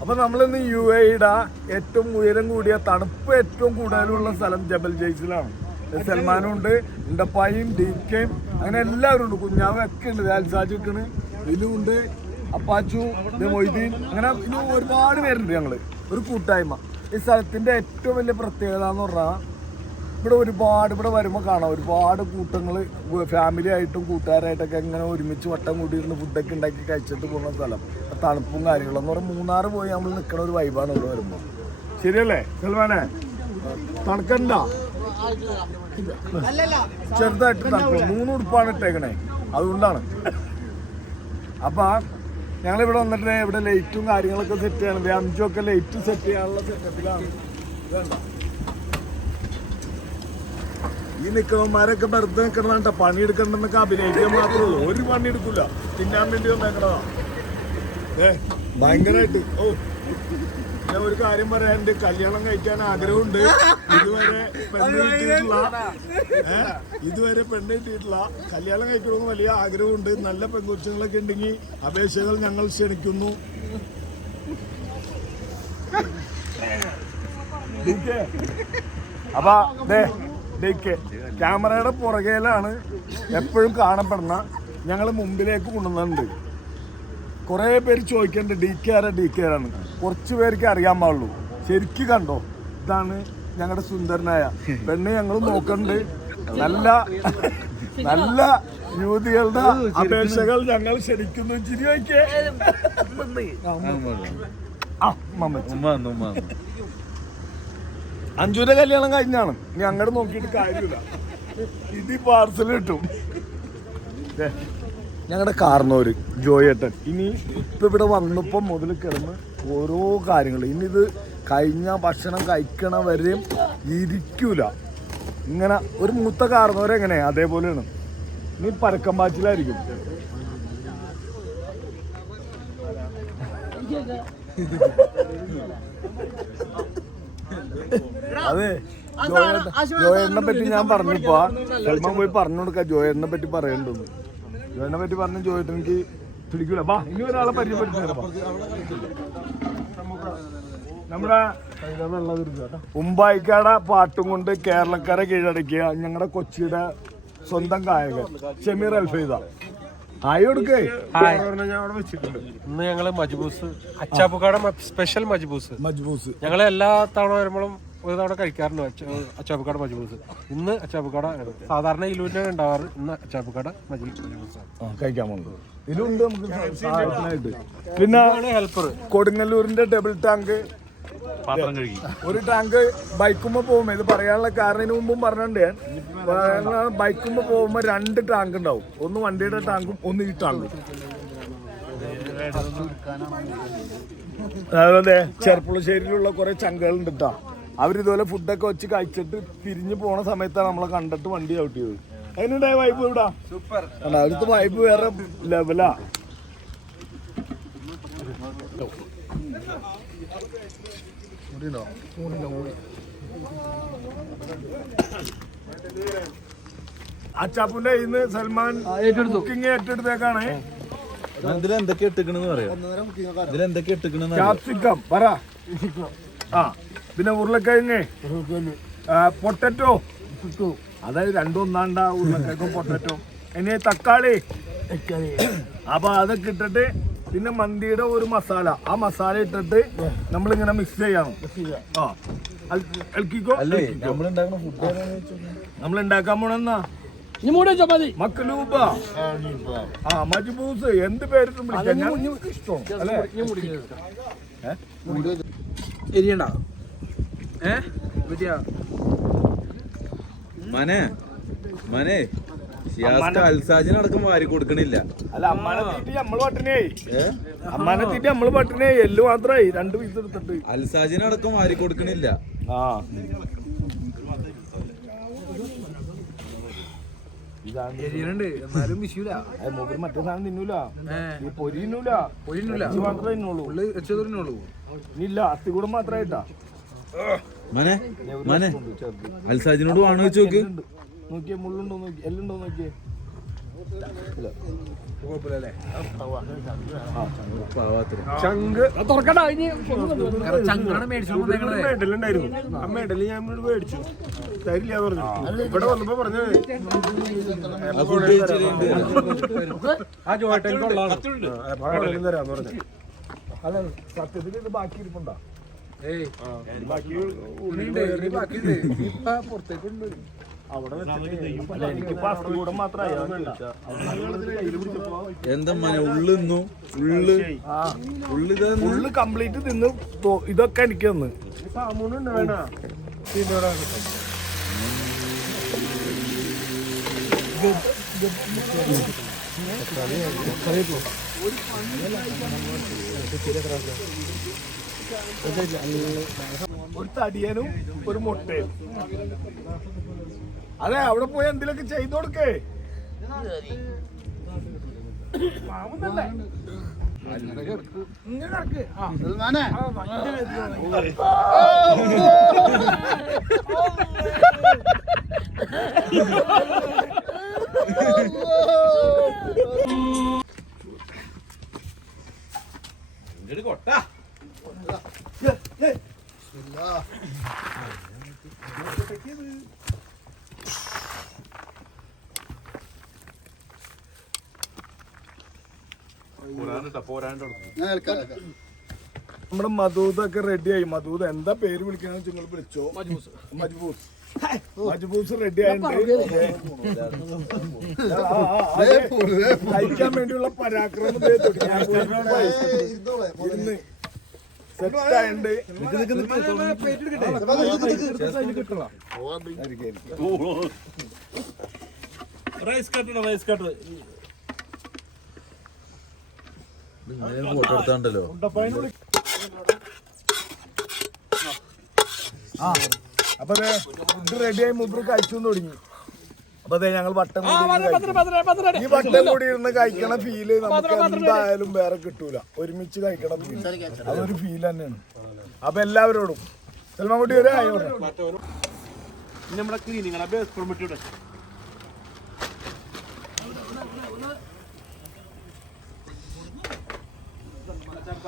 അപ്പൊ നമ്മളിന്ന് യു എയുടെ ഏറ്റവും ഉയരം കൂടിയ തണുപ്പ് ഏറ്റവും കൂടുതലുള്ള സ്ഥലം ജബൽ ജയ്സിലാണ്. സൽമാനും ഉണ്ട് ഇണ്ടപ്പായും ഡി കെയും അങ്ങനെ എല്ലാവരും ഉണ്ട്. കുഞ്ഞാവും ഒക്കെ ഉണ്ട് നിൽക്കണ് ഇതിലും ഉണ്ട് അപ്പാച്ചു മൊയ്തീൻ അങ്ങനെ ഇത് ഒരുപാട് പേരുണ്ട് ഞങ്ങൾ. ഒരു കൂട്ടായ്മ. ഈ സ്ഥലത്തിന്റെ ഏറ്റവും വലിയ പ്രത്യേകത എന്ന് പറഞ്ഞാൽ ഇവിടെ ഒരുപാട് ഇവിടെ വരുമ്പോൾ കാണാം. ഒരുപാട് കൂട്ടങ്ങൾ ഫാമിലി ആയിട്ടും കൂട്ടുകാരായിട്ടൊക്കെ ഇങ്ങനെ ഒരുമിച്ച് വട്ടം കൂട്ടിയിരുന്ന് ഫുഡൊക്കെ ഉണ്ടാക്കി കഴിച്ചിട്ട് പോകുന്ന സ്ഥലം. തണുപ്പും കാര്യങ്ങളും എന്ന് പറഞ്ഞാൽ മൂന്നാർ പോയി നമ്മൾ നിൽക്കുന്ന ഒരു വൈബാണ് ഇവിടെ വരുമ്പോൾ ശരിയല്ലേ സൽമാനെ? തണുക്കണ്ട. ചെറുതായിട്ട് തണുക്കണം മൂന്ന് ഉടുപ്പാണ് ഇട്ടേക്കണേ. അതുകൊണ്ടാണ്. അപ്പൊ ഞങ്ങൾ ഇവിടെ വന്നിട്ട് ഇവിടെ ലൈറ്റും കാര്യങ്ങളൊക്കെ സെറ്റ് ചെയ്യണം. അഞ്ചൊക്കെ ലൈറ്റ് സെറ്റ് ചെയ്യാനുള്ള സെറ്റപ്പിലാണ് വേണ്ട ഈ നിൽക്കുന്നവന്മാരൊക്കെ വെറുതെ നിൽക്കണതാണ്ട പണിയെടുക്കണ്ടെന്നൊക്കെ അഭിനയിക്കാൻ മാത്രമേ ഉള്ളൂ. ഒരു പണി എടുക്കൂല തിന്നാൻ വേണ്ടി വന്നേക്കണതാ ഏ ഭയങ്കരമായിട്ട് ഓ ഞാൻ ഒരു കാര്യം പറയാൻ പറയാനുണ്ട് കല്യാണം കഴിക്കാൻ ആഗ്രഹമുണ്ട്. ഇതുവരെ പെണ്ണ് കിട്ടിയിട്ടില്ല? ഇതുവരെ പെണ്ണ് കിട്ടിയിട്ടില്ല കല്യാണം കഴിക്കണമെന്ന് വലിയ ആഗ്രഹമുണ്ട്. നല്ല പെൺകുച്ചുങ്ങളൊക്കെ ഉണ്ടെങ്കിൽ അപേക്ഷകൾ ഞങ്ങൾ ക്ഷണിക്കുന്നു. അപ്പൊ ദേ ഡിക്കെ. ക്യാമറയുടെ പുറകേലാണ് എപ്പോഴും കാണപ്പെടുന്ന ഞങ്ങൾ മുമ്പിലേക്ക് കൊണ്ടുവന്നുണ്ട് കുറേ പേര് ചോദിക്കുന്നുണ്ട് ഡി കെ ആരാ? ഡി കെ ആരാണ് കുറച്ച് പേർക്ക് അറിയാൻ പാടുള്ളൂ. ശരിക്കും കണ്ടോ? ഇതാണ് ഞങ്ങളുടെ സുന്ദരനായ. പെണ്ണ് ഞങ്ങൾ നോക്കുന്നുണ്ട് നല്ല നല്ല യുവതികളുടെ അപേക്ഷകൾ ഞങ്ങൾ ശരിക്കുന്നു. ചിരി വയ്ക്കേ. ആ മമ്മച്ചി അഞ്ചുവിന്റെ കല്യാണം കഴിഞ്ഞാണ്. ഇനി അങ്ങോട്ട് നോക്കിയിട്ട് കാര്യമില്ല. ഇത് പാർസൽ കിട്ടും. ഞങ്ങളുടെ കാർന്നോര് ജോയേട്ടൻ. ഇനി ഇപ്പൊ ഇവിടെ വന്നപ്പം മുതൽ കിടന്ന് ഓരോ കാര്യങ്ങൾ ഇനി ഇത് കഴിഞ്ഞ ഭക്ഷണം കഴിക്കണ വരെയും ഇരിക്കൂല. ഇങ്ങനെ ഒരു മൂത്ത കാർന്നോര് എങ്ങനെ അതേപോലെയാണ്. നീ പരക്കം പാച്ചിലായിരിക്കും. അതെ. ജോയേട്ട- ജോയേട്ടനെ പറ്റി ഞാൻ പറഞ്ഞപ്പോ. സൽമാൻ പോയി പറഞ്ഞു കൊടുക്ക ജോയേട്ടനെ പറ്റി പറയണ്ടെന്ന്. ജോയേട്ടനെ പറ്റി പറഞ്ഞ ജോയേട്ടൻ എനിക്ക് പിടിക്കൂല വാ ഇനി ഒരാളെ പരിചയപ്പെടുത്തി. നമ്മുടെ ഉമ്പായിക്കാട പാട്ടും കൊണ്ട് കേരളക്കാരെ കീഴടക്കിയ ഞങ്ങളുടെ കൊച്ചിയുടെ സ്വന്തം ഗായകൻ ഷമീർ അൽഫൈദ. ആയി കൊടുക്കേ ഇന്ന് ഞങ്ങൾ മജ്ബൂസ് അച്ചാപ്പുക്കാട സ്പെഷ്യൽ മജ്ബൂസ്. മജ്ബൂസ്. ഞങ്ങൾ എല്ലാ തവണ വരുമ്പോഴും ഒരു തവണ കഴിക്കാറുണ്ട് അച്ച- അച്ചാപ്പുക്കാട മജ്ബൂസ്. ഇന്ന് അച്ചാപ്പുക്കാട സാധാരണ ഇലൂരിനാണ് ഉണ്ടാവാറ്. ഇന്ന് അച്ചാപ്പുക്കാട മജ്ബൂസ്. കഴിക്കാൻ പോകുന്നത്. ഇതിലുണ്ട് നമുക്ക് പിന്നെ ഹെൽപ്പർ കൊടുങ്ങല്ലൂരിന്റെ ഡബിൾ ടാങ്ക് പാത്രം കഴുകി. ഒരു ടാങ്ക് ബൈക്കുമ്പോ പോകുമ്പോ ഇത് പറയാനുള്ള കാരണം ഇതിനു മുമ്പും പറഞ്ഞിട്ടുണ്ട് ഞാൻ. ബൈക്കുമ്പോ പോകുമ്പോ രണ്ട് ടാങ്ക് ഉണ്ടാവും. ഒന്ന് വണ്ടിയുടെ ടാങ്കും ഒന്ന് ഈ ടാങ്കും അതെ ചെറുപ്പുളശ്ശേരിയിലുള്ള കുറെ ചങ്കകളുണ്ട് കേട്ടോ അവരിതുപോലെ ഫുഡൊക്കെ വെച്ച് കഴിച്ചിട്ട് പിരിഞ്ഞു പോണ സമയത്താണ് നമ്മളെ കണ്ടിട്ട് വണ്ടി ചവിട്ടിയത്. അതിനുണ്ടായ വൈബ് ഇവിടെ? സൂപ്പർ അവിടുത്തെ വൈബ് വേറെ ലെവലാ അച്ചാപ്പുന്റെ ഇന്ന് സൽമാൻ കുക്കിംഗ് ഏറ്റെടുത്തേക്കാണ്. ഇതിലെന്തൊക്കെ ഇട്ടിക്കണെന്ന് പറയാം. ഇതിൽ എന്തൊക്കെ ഇട്ടിക്കണെന്ന് ക്യാപ്സിക്കം പറ. ആ പിന്നെ ഉരുളക്കിഴങ്ങ് പൊട്ടറ്റോ. അതായത് രണ്ടും ഒന്നാണ്ടാ ഉരുളക്കിഴങ്ങും പൊട്ടറ്റോ. ഇനി തക്കാളി. അപ്പൊ അതൊക്കെ ഇട്ടിട്ട് പിന്നെ മന്തിയുടെ ഒരു മസാല. ആ മസാല ഇട്ടിട്ട് നമ്മൾ ഇങ്ങനെ മിക്സ് ചെയ്യണം ആ. നമ്മൾ ഉണ്ടാക്കാൻ പോണെന്നാ മക്കളൂബ ആ മജ്ബൂസ്. എന്ത് പേരിട്ടും എരിയണ്ട. ഏ? മനെ മനെ. അൽസാജിനടക്കം വാരി കൊടുക്കണില്ല. അല്ല അമ്മാനെ തീറ്റി നമ്മൾ പട്ടിണേ ഏ? അമ്മാനെ തീറ്റി നമ്മൾ പട്ടിണേ എല്ല് മാത്രമായി. രണ്ട് പീസ് എടുത്തിട്ട്. അൽസാജിനടക്കം വാരി കൊടുക്കണില്ല. ആ. എന്നാലും മൂപ്പര് മറ്റേ സാധനം തിന്നൂല. ഈ പൊരി തിന്നൂല. മാത്രമേ തിന്നുള്ളൂ. മാത്രമായിട്ടാ. മനെ മനെ അൽസാജിനോട് വാണോ വെച്ച് നോക്ക്? നോക്കിയേ മുള്ളുണ്ടോ നോക്കി എല്ലുണ്ടോ നോക്കിയേ? ആ മെഡൽ ഞാൻ ഇവിടെ മേടിച്ചു. തരില്ല പറഞ്ഞു. ഇവിടെ വന്നപ്പോ പറഞ്ഞു തരാന്ന് പറഞ്ഞു. അല്ല സത്യത്തിൽ ഇത് ബാക്കി ഇരിപ്പുണ്ടോ? ഏയ്. ബാക്കി ഉള്ളിണ്ട് ബാക്കി ഇപ്പൊ പുറത്തേക്കുണ്ട് അവിടെ വെച്ചിട്ട് എനിക്ക് ഫാസ്റ്റ് കൂടെ മാത്രമായി എന്താ മന ഉള്ളിന്നു ഉള്ള്? ഫുള്ള് കംപ്ലീറ്റ് തിന്ന് ഇതൊക്കെ എനിക്ക് തന്ന്. ഒരു തടിയനും ഒരു മുട്ടയും. അതെ അവിടെ പോയി എന്തിലൊക്കെ ചെയ്തു കൊടുക്കേ. കൊട്ടാ. നമ്മുടെ മധൂതൊക്കെ റെഡിയായി മധൂത് എന്താ പേര് വിളിക്കാന്ന് നിങ്ങൾ വിളിച്ചോ മജ്ബൂസ് മജ്ബൂസ് റെഡി ആയിട്ടുണ്ട്. കഴിക്കാൻ വേണ്ടിയുള്ള പരാക്രമം റൈസ് കട്ടണം റൈസ് കട്ട് ഫോട്ടോ എടുത്താണ്ടല്ലോ. അപ്പൊ ദേ ഫുഡ് റെഡിയായി മുമ്പ് കഴിച്ചു തുടങ്ങി. അപ്പൊ അതെ ഞങ്ങൾ വട്ടം കൂടി ഈ വട്ടം കൂടി ഇരുന്ന് കഴിക്കണ ഫീൽ നമുക്ക് എന്തായാലും വേറെ കിട്ടൂല. ഒരുമിച്ച് കഴിക്കണ ഫീൽ അതൊരു ഫീൽ തന്നെയാണ്. അപ്പൊ എല്ലാവരോടും. സെൽമാൻകുട്ടി ഒരു ആയോ? നമ്മുടെ ക്ലീനിങ് ബേസ് പെർമിറ്റ്